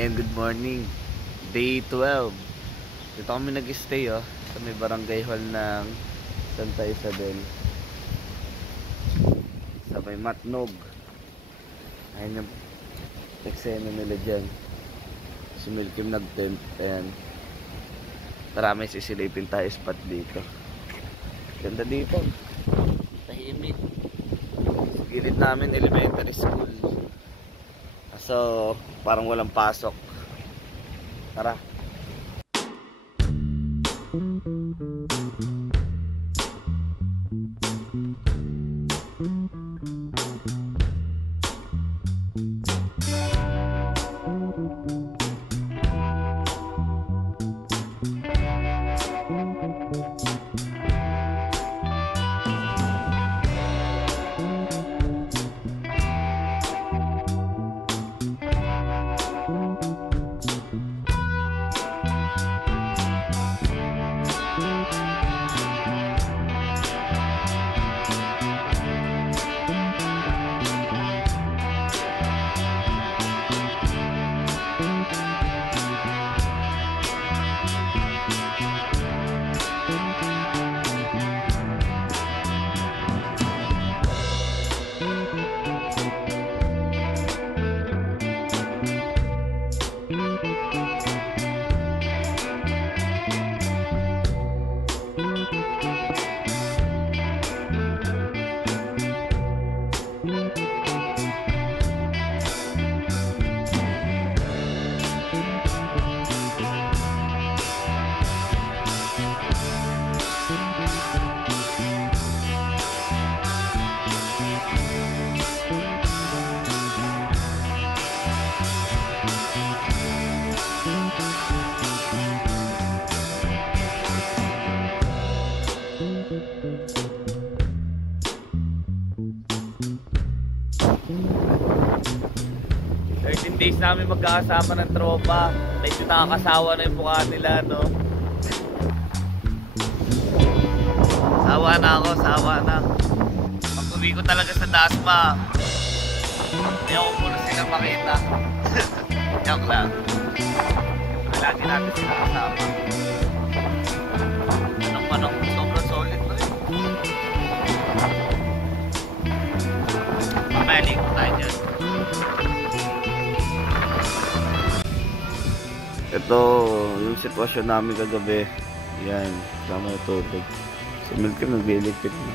And good morning. Day 12. Dito kami nag-stay sa may barangay hall ng Santa Isabel. Sa may Matnog. Ayan yung eksena nila dyan. Si Milkim nag-tent. Ayan. Tara, may sisilipin tayo spot dito. Ganda dito. Tahimik. Sa gilid namin elementary school. So, parang walang pasok. Tara. Days namin magkakasama ng tropa. Medyo nakakasawa na yung mukha nila, no? Sawa na ako, sawa na. Pag uwi ko talaga sa Dasma, hindi ako muna sila makita. Joke lang. Lagi natin sila kasama. Anong sobrang solid mo rin. Mamaya ko tayo dyan. Ito, yung sitwasyon namin kagabi. Yan, sama yung tubig. Si Milkim nag-electric na.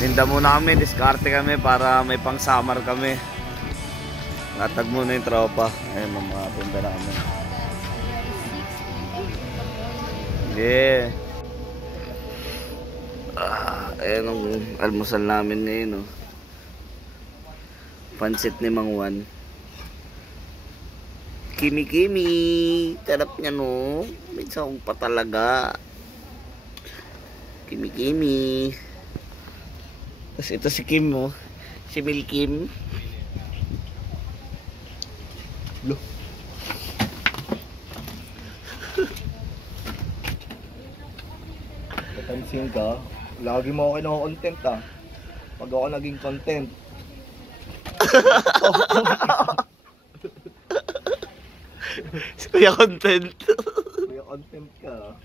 Tinda muna kami, diskarte kami para may pang summer kami. Natag muna yung tropa. Ayan, mga tinda namin. Yeah. Ayan ang almusal namin ngayon, no? Pansit ni Mang Juan. Kimi-kimi. Sarap niya, no? May sahog pa talaga. Kimi-kimi. Tapos ito si Kim, mo. Si Milkim. Loh. Napansin ka, lagi mo ako kino-content Pag ako naging content. Kuya content. Kuya content ka.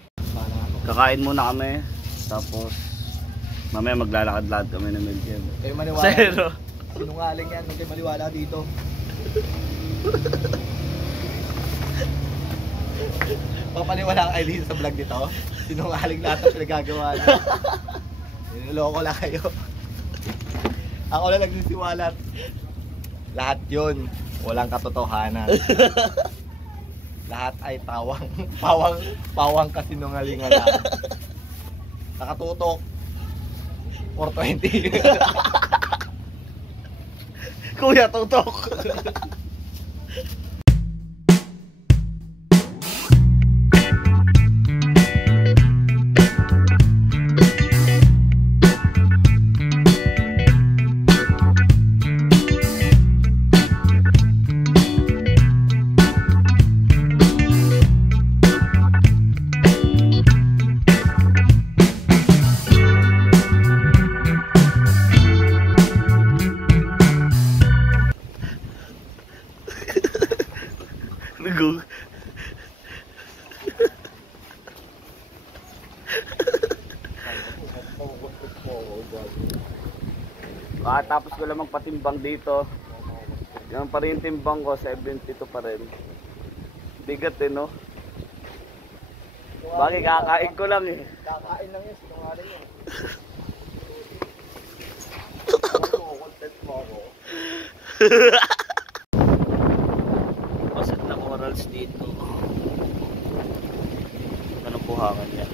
Kakain muna kami. Tapos mamaya maglalakad-lakad kami ng Milkim. Kayo maniwala. Zero. Sinungaling yan. Huwag kayo maniwala dito. Papaniwala ang Eileen sa vlog nito. Sinungaling lahat ang pinagagawa niya. Niloloko lang kayo. Ako lang nagsisiwalat. Lahat yun, walang katotohanan. Lahat ay pawang kasinungalingan lang. Nakatutok 420. Kuya, tutok. Tapos ko lang magpatimbang dito. Yan pa rin yung timbang ko, 72 pa rin. Bigat eh, no? Bakit kakain ko lang eh. Kakain lang yan, sinungaling yan. Content mo ako. Pasad na corals dito. Anong buhangan yan?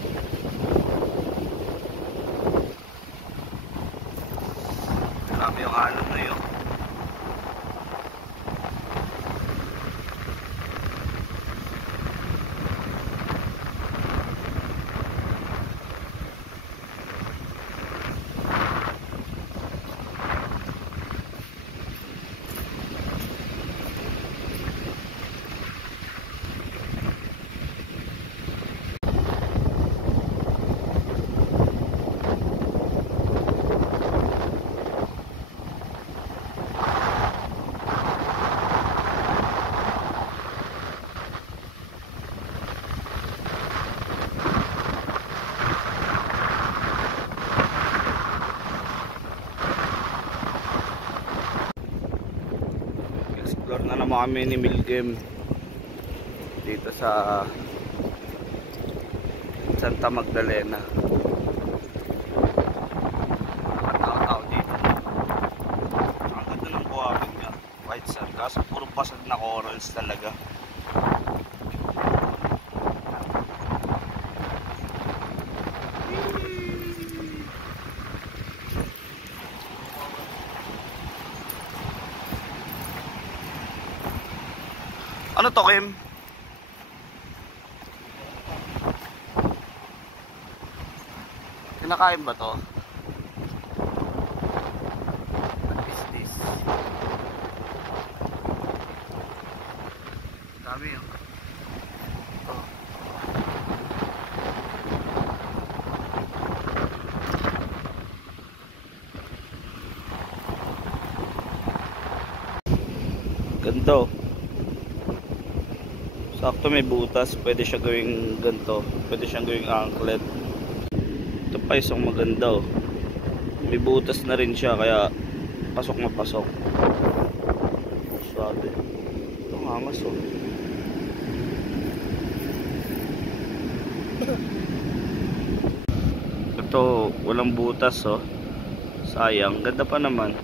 Grabe yung alon na yun. Explore na naman kami ni Milgem dito sa Santa Magdalena. Tao-tao dito. Ang ganda ng buhangin niya. White sand. Kaso puro pasad na corals talaga. Ano to, Kim? Kinakain ba to? What is this? Dami yun. Oh. Ganto. Sakto may butas, pwede siya gawing ganto, pwede siyang gawing anklet. Ito pa isang maganda oh. May butas na rin siya kaya pasok na pasok. Sabi. Ito ang angas oh. Ito walang butas oh. Sayang, ganda pa naman.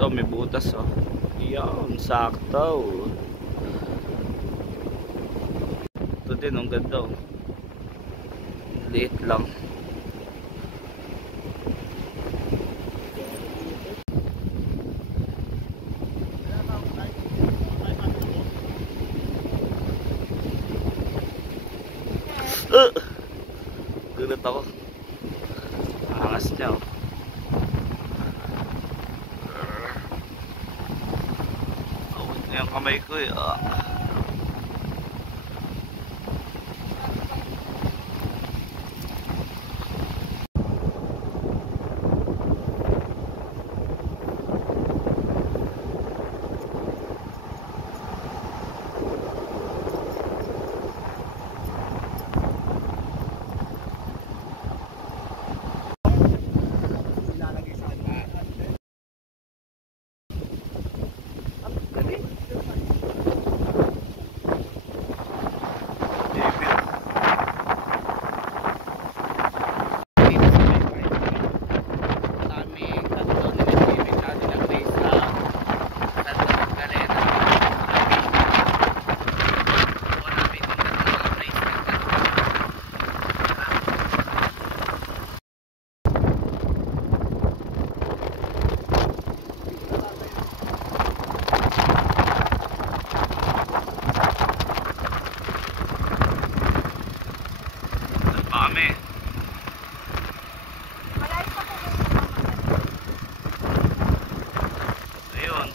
Ito may butas oh. Yan, sakto. Ito din ang ganda oh. Liit lang. Gulat ako. Angas niya oh. Yung kamay ko eh.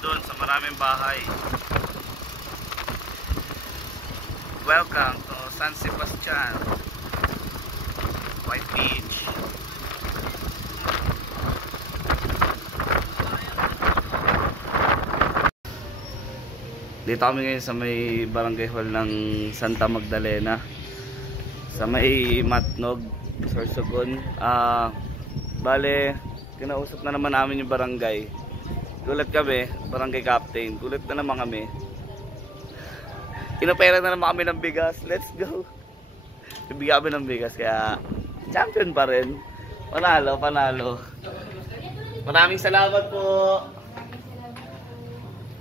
Doon sa maraming bahay. Welcome to San Sebastian. White Beach. Dito kami ngayon sa may barangay hall ng Santa Magdalena. Sa may Matnog, Sorsogon. Bale, kinausap na naman namin yung barangay. Gulat kami, barangay captain. Gulat na naman kami. Inopera na naman kami ng bigas. Let's go. Ibigay kami ng bigas kaya champion pa rin. Panalo, panalo. Maraming salamat po.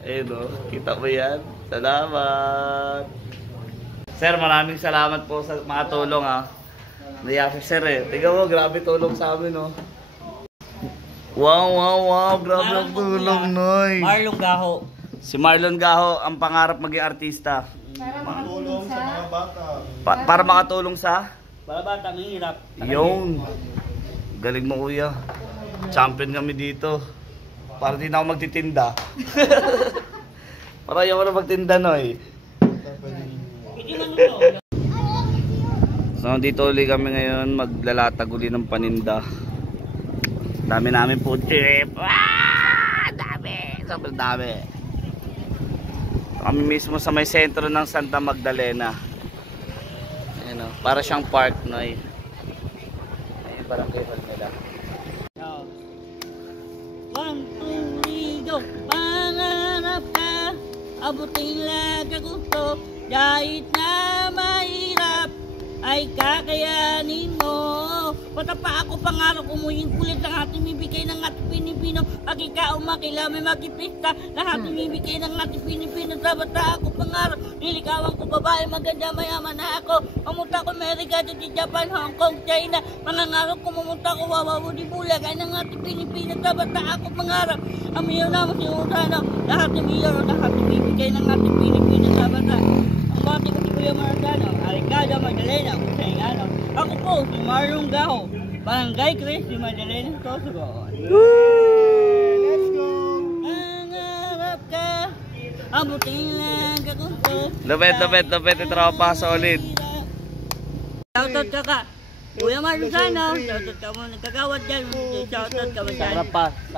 Ayun o, kita mo yan. Salamat. Sir, maraming salamat po sa mga tulong ha. Naiyak si sir eh. Tingnan mo, grabe tulong sa amin o. Wow, wow, wow. Grabe ang tulong, Noy. Marlon Gaho. Si Marlon Gaho, ang pangarap maging artista. Tulong sa mga bata. Para makatulong sa? Para bata, mahirap. Yun. Galing mo kuya. Champion kami dito. Para di na ako magtitinda. Para ayaw ko na magtinda, Noy. So dito ulit kami ngayon, maglalatag uli ng paninda. Dami namin po trip. Dami! Sobrang dami. Kami mismo sa may sentro ng Santa Magdalena. Ayan o, para siyang park, Noy. Ayan, parang kaypan nila. 1, 2, 3, go! Pangarap ka, abutin lang ka gusto, kahit na mahirap, ay kakayanin mo. Patapa ako pangarap, umuing kulit ang ating bibigay ng ating Pilipino. Pagkikao makilami magipista, ng ating bibigay ng ating Pilipino. Sa bata ako pangarap, nilikawan ko babae, maganda mayaman na ako. Pumunta ko Amerika, dito Japan, Hong Kong, China. Mangangarap ko pumunta ko wawaw di bulag ay ng ating Pilipino. Sa bata ako pangarap, ang miyaw naman si Urano. Lahat ng miyaw, lahat ng bibigay ng ating Pilipino. Sa bata, ang bati ko si Kuya Maradano, Alicada, Magdalena, Kusayano. Ako po, si Marlon Gaho, Barangay Chris, si Magdalena, Sorsogon. Let's go! Mangarap ka, abutin lang ka gusto. Lupit, tropa, solid. Shoutout ka ka. Kuya Marlon, shoutout ka mo, nagkagawad dyan. Shoutout ka mo dyan.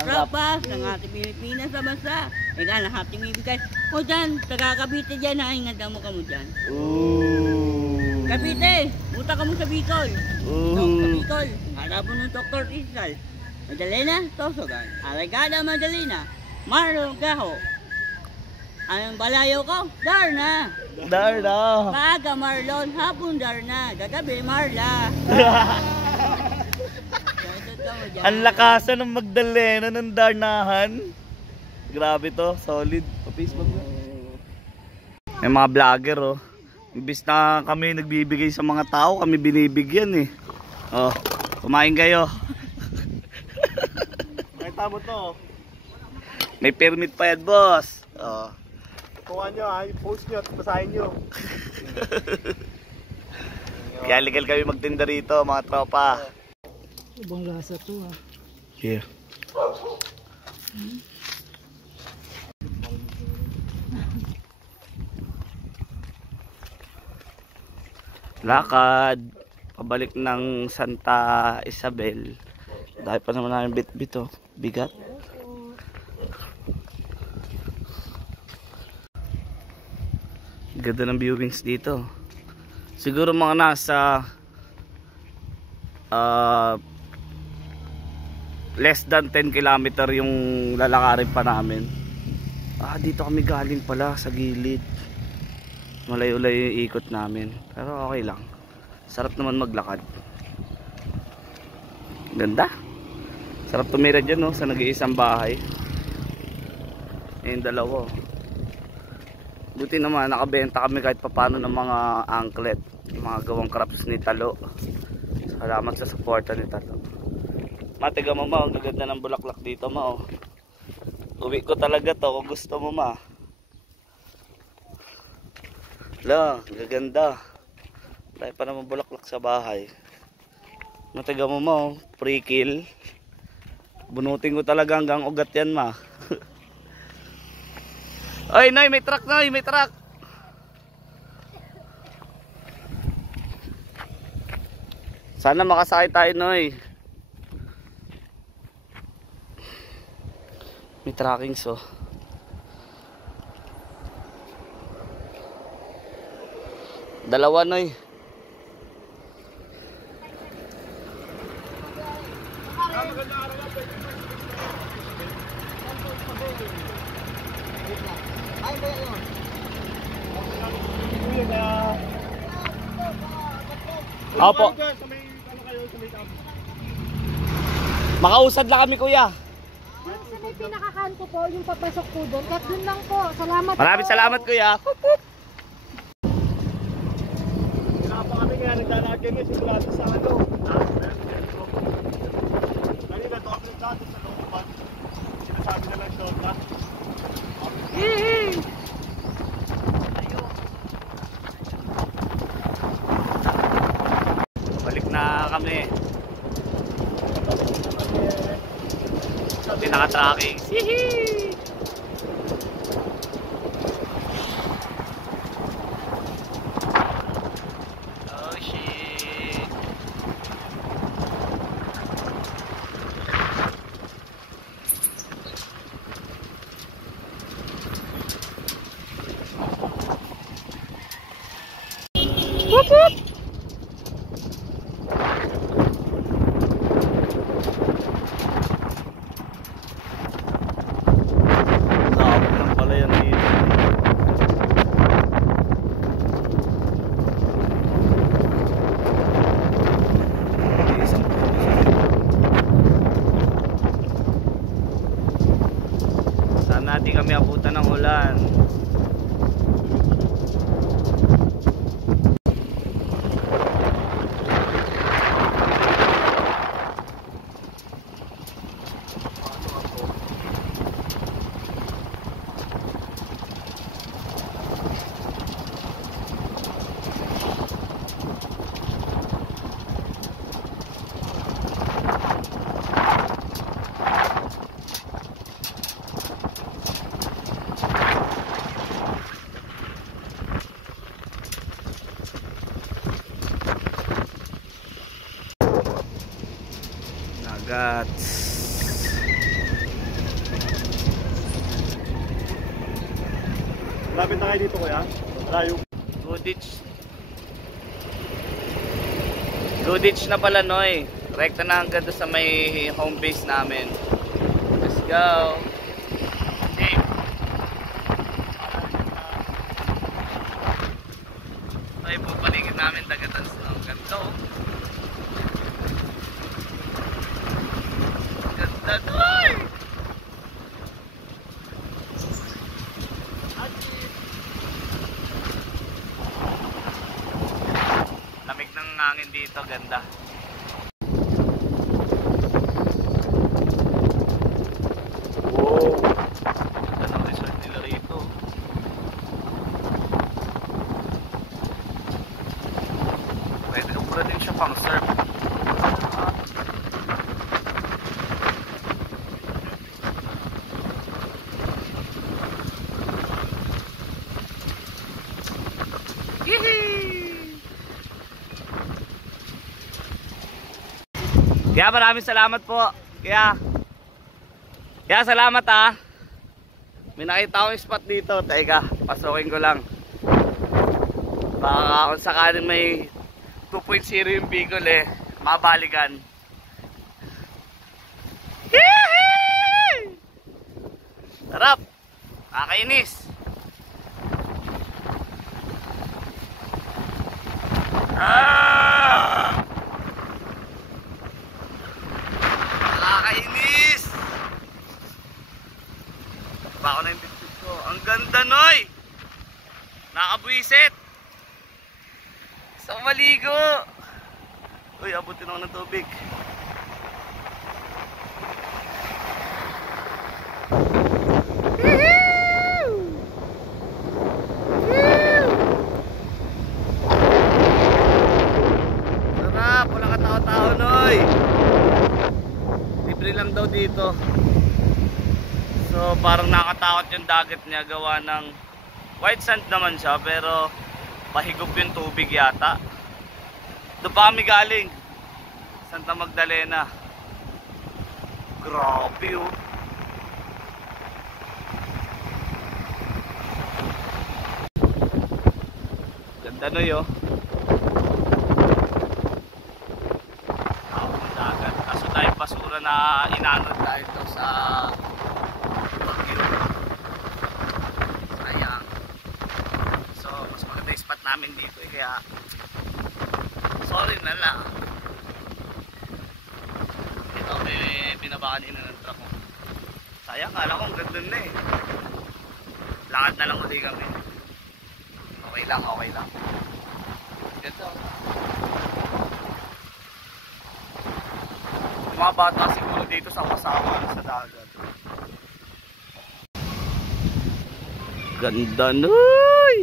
Rapas, ng ating Pilipinas sa bansa. Ika, ng ating bibigay. O dyan, taga-Cavite dyan, nainganda mo ka mo dyan. Cavite, buta ka mo sa Bicol. Sa Bicol, harap mo ng Dr. Rizal. Magdalena, Sorsogon. Alicada, Magdalena. Marlon Gaho. Anong balayo ko? Darna. Darna. Maaga Marlon, hapon Darna. Gagabi Marla. Ang lakasan ng Magdalena ng Darnahan. Grabe to, solid. Pa Facebook mo. May mga vlogger oh. Imbis na kami nagbibigay sa mga tao, kami binibigyan eh. Oh, kumain kayo. Makita mo to. May permit pa yan, boss. Oh. Kuha nyo ha, i-post nyo at basahin nyo. Kaya legal kami magtinda rito, mga tropa. Ibang lasa to ha. Here. Lakad pabalik ng Santa Isabel. Dahil pa naman namin bit-bit oh. Bigat. Ganda ng viewings dito. Siguro mga nasa less than 10 kilometer yung lalakarin pa namin. Dito kami galing pala sa gilid. Malayo-layo yung ikot namin. Pero okay lang. Sarap naman maglakad. Ganda. Sarap tumira dyan no, sa nag-iisang bahay. Yung dalawa. Buti naman nakabenta kami kahit papano ng mga anklet. Yung mga gawang crafts ni Talo. Salamat sa suporta ni Talo. Matiga mo ma, ang gaganda ng bulaklak dito ma oh. Uwi ko talaga to kung gusto mo ma. Wala, gaganda. Dahil pa naman bulaklak sa bahay. Matiga mo ma, pre-kill. Bunutin ko talaga hanggang ugat yan ma. Oy, Noy, may truck, Noy, may truck. Sana makasakay tayo, Noy. May tracking so. Dalawa, Noy. Opo. Makausad lang kami, kuya. Yung sa may pinakakan ko po, yung papasok po doon. Kahit doon lang po. Salamat Maraming po. salamat, kuya. Pinapa kami kaya nagdalaga kami sigurado sa ano. Kanina to kami nagdalaga sa looban. Sinasabi na lang shortcut. Balik na kami. Sabi naka-tracking. Hihi! Oh shit! Whoop whoop! Nakapag lang pala yan dito. Sana di kami abutan ng ulan. Nagat. Lapit na kayo dito kuya. Layo. Gooditch na pala, Noy. Rekta na hanggang doon sa may home base namin. Let's go. Hey. Ay, pupaligid namin dagatan sa ganito. Ganda, Noy! Lamig ng hangin dito, ganda. Wow! Ganda ng resort nila rito. Pwede din siya pang surf. Kaya maraming salamat po. Kaya salamat ha. May nakita akong spot dito. Teka, pasukin ko lang. Baka kung sakaling may 2.0 yung Bicol eh, mabalikan. Sarap. Nakakainis. Nakakainis. Bako na yung bitbit ko. Ang ganda, Noy. Nakabwisit. Sa maligo. Uy, abutin ako ng tubig. Sarap, wala katao-tao, Noy. Libre lang daw dito. So parang nakatakot yung dagat niya, gawa ng white sand naman siya, pero pahigop yung tubig yata. Doon pa kami galing. Santa Magdalena. Grabe oh. Ganda no yo. Dagat. Kaso tayo basura na inanod tayo to sa Baguio. Sayang. So, mas maganda yung spot namin dito eh. Kaya, sorry na lang. Ito, may binabakan din ng truck mo. Sayang, alam ko, ang ganda na eh. Lakad na lang ulit kami. Okay lang, okay lang. Ganda. Yung mga bata siguro dito sa kasama sa dagat. Ganda noy!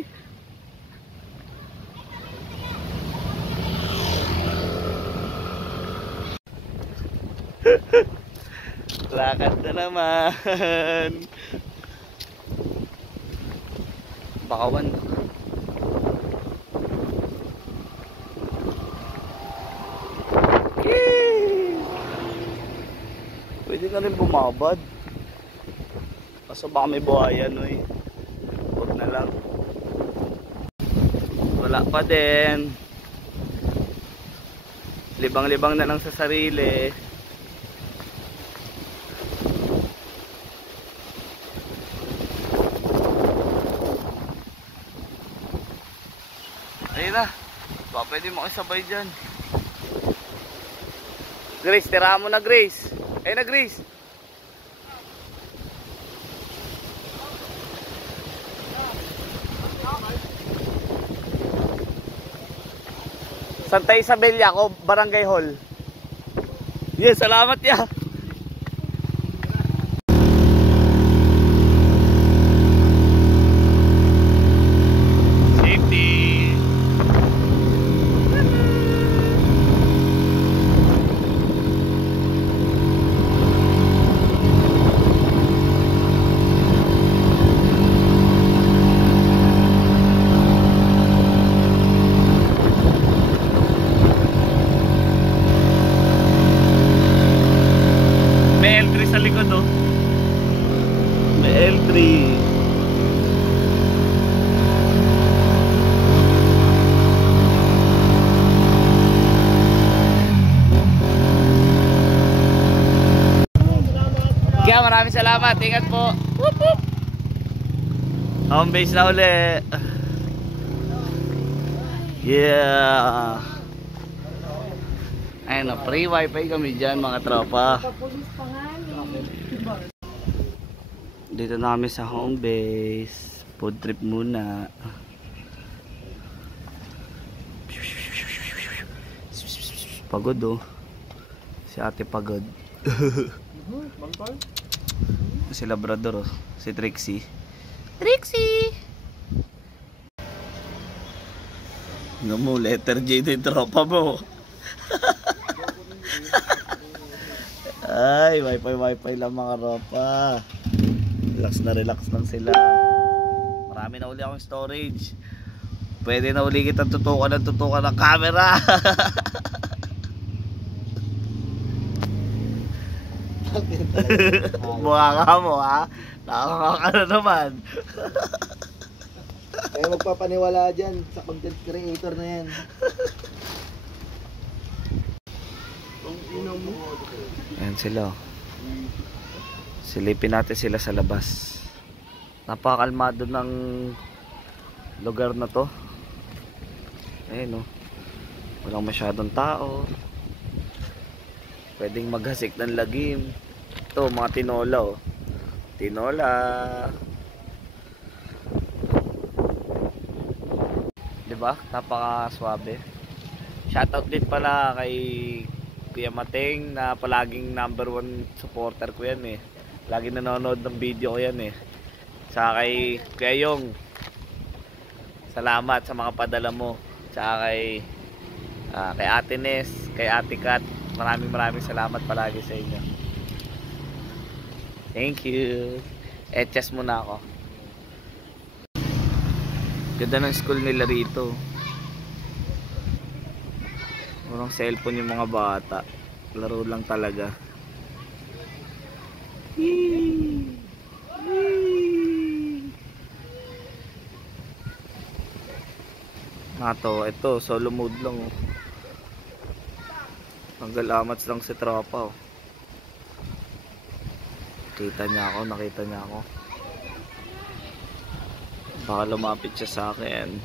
Lakad na naman. Bakawan. Pwede ka rin bumabad. Kaso baka may buhayan eh. Huwag na lang. Wala pa din. Libang-libang na lang sa sarili. Ayun na. Baka pwede makisabay dyan. Grace, tirahan mo na Grace. Ayun na Grace. Santa Isabel ako, Barangay Hall. Yes, salamat ya. Safety. May L3 sa likod oh. May L3. Kaya maraming salamat. Ingat po. Whoop, whoop. Home base na uli. Yeah. Ayun o, free wifi kami dyan mga tropa. Dito namin sa home base. Food trip muna. Pagod oh. Si ate pagod. Si Labrador oh. Si Trixie. Trixie! Nga mo, letter J din tropa mo. Ay, wifi lang mga ropa. Relax lang sila. Marami na uli akong storage. Pwede na uli kitang tutukan ng camera. Mukha ka mo ha. Nakakaka na naman. Kaya magpapaniwala dyan sa content creator na yan. Ayan sila. Silipin natin sila sa labas. Napakalmado ng lugar na to. Ayan o. Walang masyadong tao. Pwedeng maghasik ng lagim. Ito mga tinola o. Tinola. Diba? Napaka-swabe. Shoutout din pala kay Kuya Mateng na palaging #1 supporter ko yan eh. Lagi nanonood ng video ko yan eh. Saka kay Kuya Yong, salamat sa mga padala mo. Saka kay Ate Nes, kay Ate Kat, maraming salamat palagi sa inyo. Thank you. Etches muna ako. Ganda ng school nila rito. Walang cellphone yung mga bata. Laro lang talaga. Ito, solo mode lang oh. Hanggalamats lang si tropa oh. Nakita niya ako. Baka lumapit siya sa akin.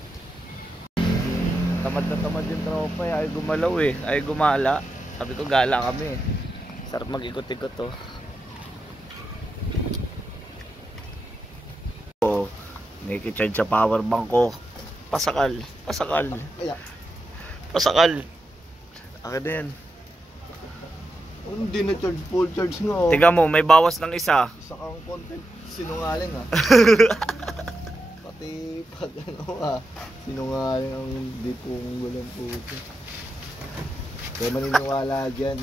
Tamad na tamad yung tropa eh. Ayaw gumalaw eh. Ayaw gumala. Sabi ko gala kami eh. Sarap mag-ikot-ikot oh. Nakikicharge sa power bank ko. Pasakal. Akin din. Hindi na charge, full charge nga oh. Tiga mo, may bawas ng isa. Isa kang content sinungaling ah. Pati pag ano ah, sinungaling ang di pong walang puto. Kaya maniniwala dyan.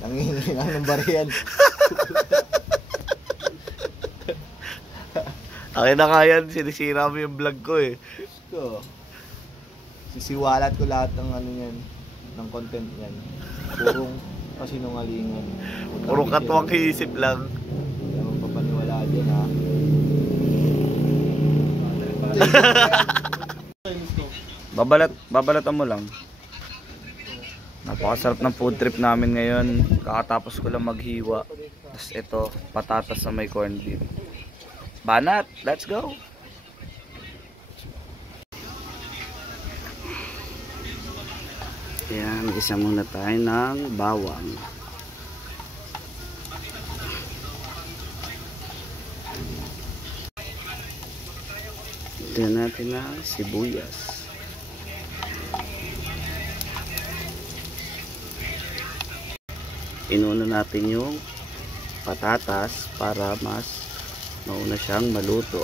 Nangihingi lang ng bariyan. Akin na nga yan, sinisira mo yung vlog ko eh. So, sisiwalat ko lahat ng ano yan, ng content yan. Purong pasinungalingan. Puro katuwang isip lang. Kaya magpapaniwala dyan ha. Babalatan mo lang. Napakasarap ng food trip namin ngayon. Kakatapos ko lang maghiwa. Tapos ito, patatas na may corned beef. Banat, let's go! Ayan, isa muna tayo ng bawang. Ito natin ng sibuyas. Inuna natin yung patatas para mas mauna siyang maluto.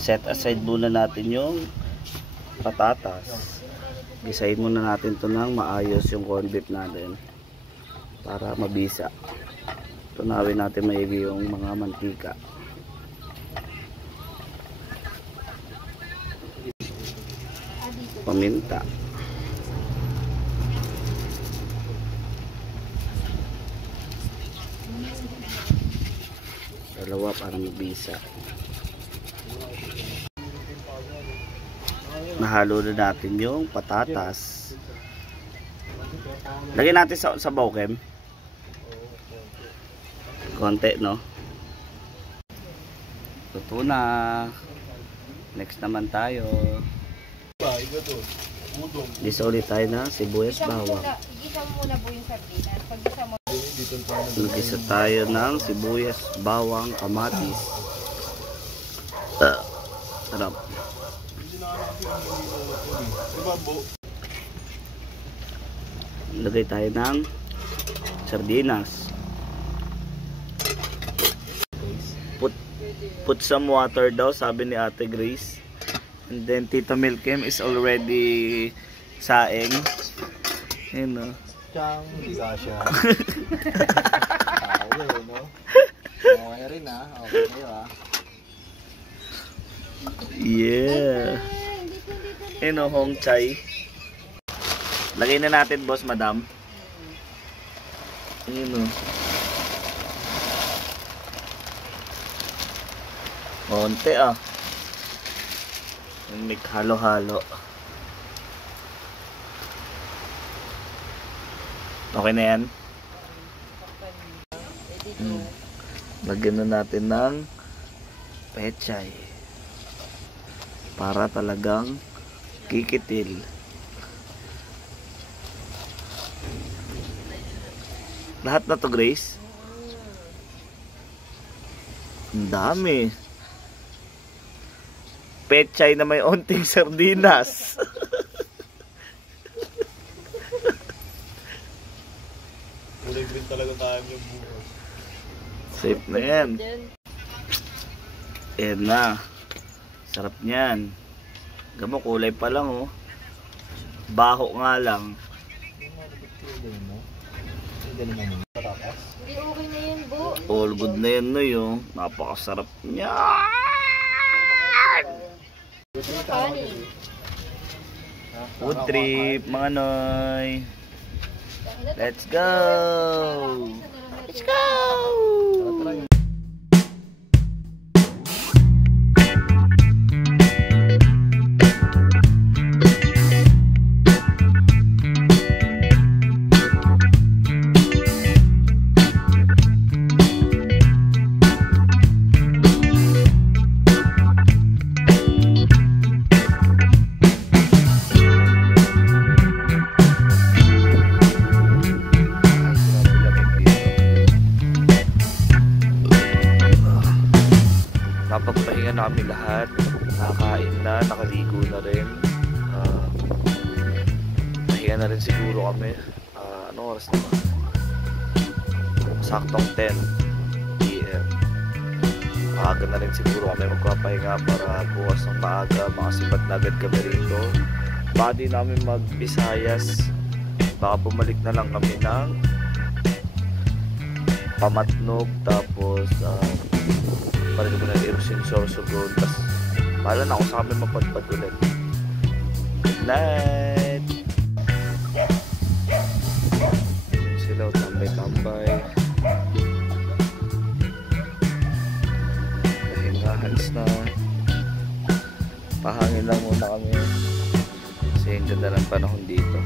Set aside muna natin yung patatas. Gisahin muna natin to ng maayos yung corned beef natin para mabisa. Tunawin natin maigi yung mga mantika. Paminta. Dalawa para mabisa. Nahalo na natin yung patatas. Lagyan natin sa bawkem. Konti, no? Luto na. Next naman tayo. Disa ulit tayo na sibuyas bawang. Igisa mo muna po yung sardinas. Pag-isa mo. Nag-isa tayo ng sibuyas, bawang, kamatis. Sarap. Lagay tayo ng sardinas. Put some water daw, sabi ni Ate Grace. And then Tita Milkem is already saing. Ayun no. Siyang hindi ka siya. Okay, no? Okay rin ha. Okay kayo ha. Yeah. Ayun no, hong chai. Lagay na natin, boss, madam. Ayun no. Konti ah. May halo-halo. Okay na yan. Lagyan na natin ng pechay. Para talagang kikitil. Lahat na to, Grace? Ang dami. Pechay na may onting sardinas. Kulay green talaga tayo yung bukas. Safe na yan. Ayan na. Sarap niyan. Gamo, kulay pa lang oh. Baho nga lang. Hindi okay na yan, Bu. All good na yan no yung. Napakasarap niya. Food trip, mga noy. Let's go! Let's go! Napagpahinga namin lahat, nakakain na, nakaligo na rin. Pahinga na rin siguro kami. Anong oras na ba? Saktong 10 PM. Maaga na rin siguro kami magpapahinga para bukas ng maaga, makasipat na agad kami rito. Baka di namin mag-Visayas, baka bumalik na lang kami ng Pamatnog, tapos balik ko na Erosin Sorsogon, tapos mahala na ako sa kami mapadpad ulit. Good night! Sila tambay-tambay. Pahinga, halis na. Pahangin lang muna kami kasi ang ganda ng panahon dito.